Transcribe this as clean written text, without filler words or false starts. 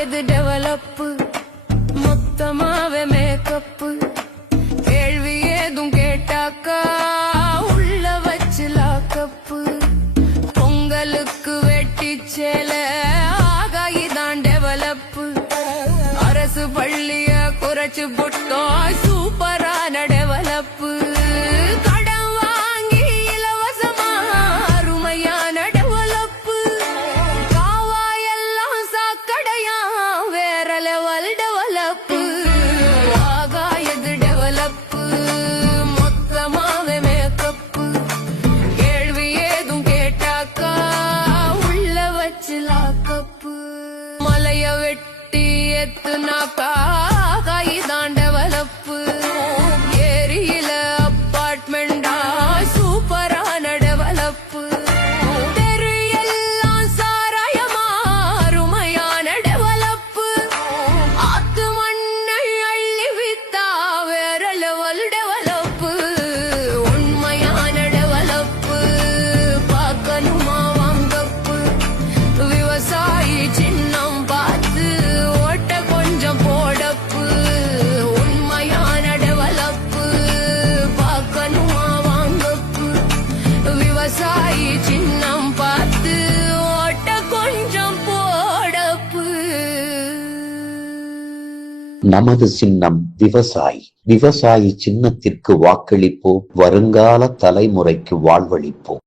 எது டெவலப்பு மொத்தமாவே மேக்கப்பு கேள்வி ஏதும் கேட்டாக்கா உள்ள வச்சு லாக்கப்பு பொங்கலுக்கு வெட்டி சேல ஆகாயிதான் டெவலப்பு அரசு பள்ளிய குறைச்சு புட்டோம் சூப்பரான டெவலப்பு மலைய வெட்டி எத்துனாக்கா கைதான் டெவலப்பு ஏரியில அப்பார்ட்மெண்டா சூப்பரான டெவலப்பு தெரு எல்லாம் சாராயமா அருமையான டெவலப்பு ஆத்து மண்ணை அள்ளி வித்தா வேற லெவல் டெவலப்பு உண்மையான டெவலப்பு பார்க்கணுமா வாங்கப்பு விவசாயி சின்னம் பார்த்து ஓட்ட கொஞ்சம் போடப்பு உண்மையான டெவலப்பு பார்க்கணுமா வாங்கப்பு விவசாயி சின்னம் பார்த்து ஓட்ட கொஞ்சம் போடப்பு. நமது சின்னம் விவசாயி. விவசாயி சின்னத்திற்கு வாக்களிப்போம், வருங்கால தலைமுறைக்கு வாழ்வளிப்போம்.